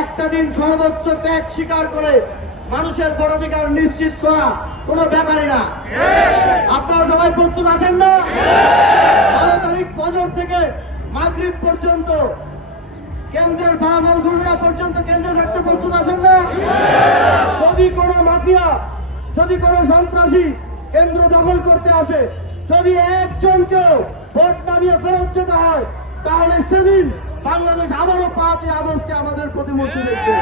একটা দিন সর্বোচ্চ ত্যাগ স্বীকার করে মানুষের ভোটাধিকার নিশ্চিত করা কোনো ব্যাপারই না। আপনারা সবাই প্রস্তুত আছেন না? 12 তারিখ ফজর থেকে মাগরিব পর্যন্ত কেন্দ্রের ফলাফল ঘোষণা পর্যন্ত কেন্দ্রে থাকতে প্রস্তুত আছেন না? যদি কোনো মাফিয়া, যদি কোনো সন্ত্রাসী কেন্দ্র দখল করতে আসে, যদি একজনকেও ভোট না দিয়ে ফেরত যেতে হয়, তাহলে সেদিন বাংলাদেশ আবারও 5 আগস্টে আমাদের প্রতিমূর্তি দেখবে।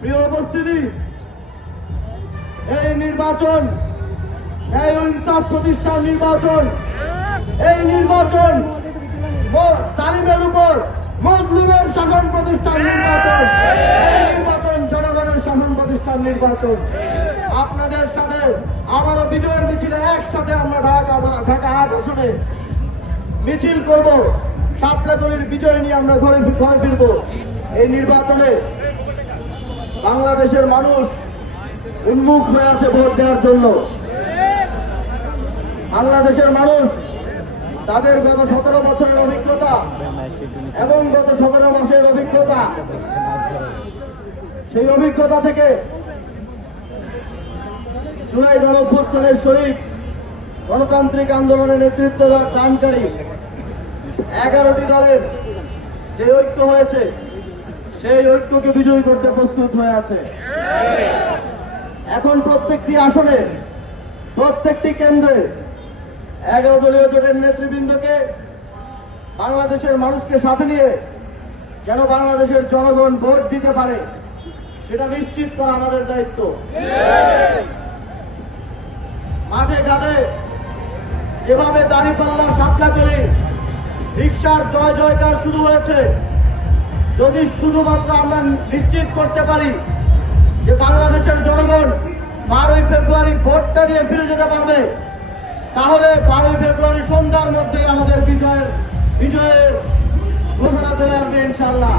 প্রিয় উপস্থিতি, এই নির্বাচন ন্যায় ও ইনসাফ প্রতিষ্ঠার নির্বাচন। এই নির্বাচন জালিমের উপর মজলুমের শাসন প্রতিষ্ঠার নির্বাচন। এই নির্বাচন জনগণের শাসন প্রতিষ্ঠার নির্বাচন। আপনাদের সাথে আবারও বিজয়ের মিছিলে একসাথে আমরা ঢাকা 8 আসনে মিছিল করব। শাপলাতলির বিজয় নিয়ে আমরা ঘরে ফিরব। এই নির্বাচনে বাংলাদেশের মানুষ উন্মুখ হয়ে আছে ভোট দেওয়ার জন্য। বাংলাদেশের মানুষ তাদের গত 17 বছরের অভিজ্ঞতা এবং গত 17 মাসের অভিজ্ঞতা, সেই অভিজ্ঞতা থেকে জুলাই গণঅভ্যুত্থানের শহীদ গণতান্ত্রিক আন্দোলনের নেতৃত্ব দানকারী 11টি দলের যে ঐক্য হয়েছে, সেই ঐক্যকে বিজয়ী করতে প্রস্তুত হয়ে আছে। এখন প্রত্যেকটি আসনে, প্রত্যেকটি কেন্দ্রে 11 দলীয় জোটের নেতৃবৃন্দকে, বাংলাদেশের মানুষকে সাথে নিয়ে যেন বাংলাদেশের জনগণ ভোট দিতে পারে, সেটা নিশ্চিত করা আমাদের দায়িত্ব। মাঠে ঘাটে যেভাবে দাঁড়িপাল্লা শাপলাতলি রিকশার জয় জয়কার শুরু হয়েছে, যদি শুধুমাত্র আমরা নিশ্চিত করতে পারি যে বাংলাদেশের জনগণ 12ই ফেব্রুয়ারি ভোটটা দিয়ে ফিরে যেতে পারবে, তাহলে 12ই ফেব্রুয়ারি সন্ধ্যার মধ্যে আমাদের বিজয়ের ঘোষণা চলে আসবে ইনশাআল্লাহ।